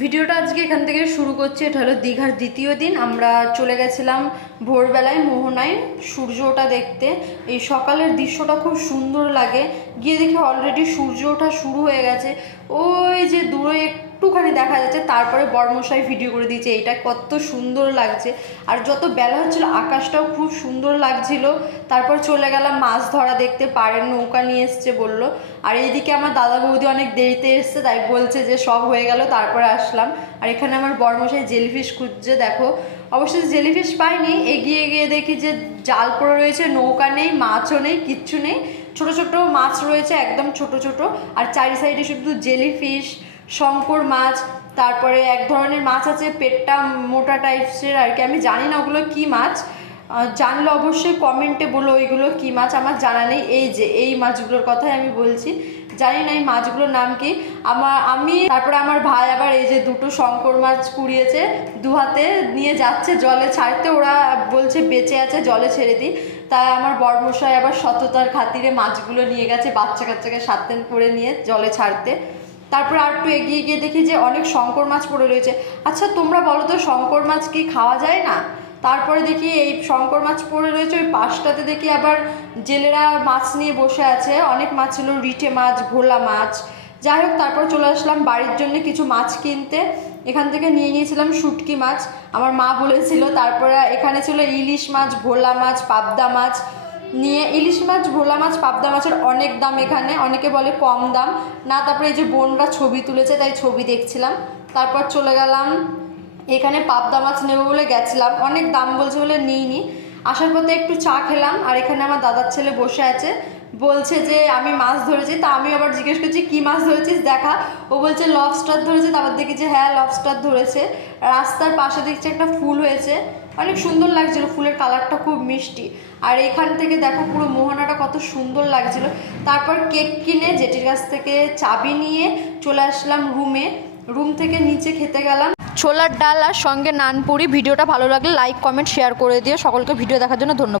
ভিডিওটা আজকে এখান থেকে শুরু করছি। এটা হলো দীঘার দ্বিতীয় দিন। আমরা চলে গেছিলাম ভোরবেলায় মোহনায় সূর্য ওঠা দেখতে। এই সকালের দৃশ্যটা খুব সুন্দর লাগে। গিয়ে দেখি অলরেডি সূর্য ওঠা শুরু হয়ে গেছে, ওই যে দূরে একটুখানি দেখা যাচ্ছে। তারপরে বর্মশাই ভিডিও করে দিয়েছে, এটা কত সুন্দর লাগছে। আর যত বেলা হচ্ছিলো আকাশটাও খুব সুন্দর লাগছিল। তারপর চলে গেলাম মাছ ধরা দেখতে, পাড়ের নৌকা নিয়ে এসছে বললো। আর এইদিকে আমার দাদা বৌদি অনেক দেরিতে এসছে, তাই বলছে যে সব হয়ে গেল তারপরে আসলাম। আর এখানে আমার বর্মশাই জেলিফিশ খুঁজছে, দেখো। অবশ্যই জেলিফিশ পাইনি, এগিয়ে গিয়ে দেখি যে জাল পড়ে রয়েছে, নৌকা নেই, মাছও নেই, কিচ্ছু নেই। ছোট ছোট মাছ রয়েছে, একদম ছোট ছোট। আর চারি সাইডে শুধু জেলিফিশ, শঙ্কর মাছ, তারপরে এক ধরনের মাছ আছে পেটটা মোটা টাইপসের আর কি। আমি জানি না ওগুলো কী মাছ, জানলে অবশ্যই কমেন্টে বলো ওইগুলো কী মাছ, আমার জানা নেই। এই যে এই মাছগুলোর কথাই আমি বলছি, জানি না এই মাছগুলোর নাম কি। তারপরে আমার ভাই আবার এই যে দুটো শঙ্কর মাছ কুড়িয়েছে, দু হাতে নিয়ে যাচ্ছে জলে ছাড়তে। ওরা বলছে বেঁচে আছে, জলে ছেড়ে দিই। তাই আমার বড়মশাই আবার সততার খাতিরে মাছগুলো নিয়ে গেছে বাচ্চা কাচ্চাকে সাথে করে নিয়ে জলে ছাড়তে। তারপরে আর একটু এগিয়ে গিয়ে দেখি যে অনেক শঙ্কর মাছ পড়ে রয়েছে। আচ্ছা তোমরা বলো তো, শঙ্কর মাছ কি খাওয়া যায় না? তারপরে দেখি এই শঙ্কর মাছ পড়ে রয়েছে, ওই পাশটাতে দেখি আবার জেলেরা মাছ নিয়ে বসে আছে। অনেক মাছ ছিল, রিঠে মাছ, ভোলা মাছ। যাই হোক, তারপর চলে আসলাম বাড়ির জন্য কিছু মাছ কিনতে। এখান থেকে নিয়ে নিয়েছিলাম শুটকি মাছ, আমার মা বলেছিল। তারপরে এখানে ছিল ইলিশ মাছ, ভোলা মাছ, পাবদা মাছ। নিয়ে ইলিশ মাছ, ভোলা মাছ, পাবদা মাছের অনেক দাম এখানে, অনেকে বলে কম দাম না। তারপরে এই যে বোনরা ছবি তুলেছে, তাই ছবি দেখছিলাম। তারপর চলে গেলাম এখানে পাবদা মাছ নেবো বলে গেছিলাম, অনেক দাম বলছে বলে নিইনি। আসার পথে একটু চা খেলাম। আর এখানে আমার দাদার ছেলে বসে আছে, বলছে যে আমি মাছ ধরেছি। তা আমি আবার জিজ্ঞেস করছি কী মাছ ধরেছিস দেখা। ও বলছে লবস্টার ধরেছে। তারপর দেখি যে হ্যাঁ লবস্টার ধরেছে। রাস্তার পাশে দেখছি একটা ফুল হয়েছে, অনেক সুন্দর লাগছিল, ফুলের কালারটা খুব মিষ্টি। আর এখান থেকে দেখো পুরো মোহনাটা কত সুন্দর লাগছিল। তারপর কেক কিনে জেঠির কাছ থেকে চাবি নিয়ে চলে আসলাম রুমে। রুম থেকে নিচে খেতে গেলাম ছোলার ডাল আর সঙ্গে নানপুরি। ভিডিওটা ভালো লাগলে লাইক, কমেন্ট, শেয়ার করে দিও। সকলকে ভিডিও দেখার জন্য ধন্যবাদ।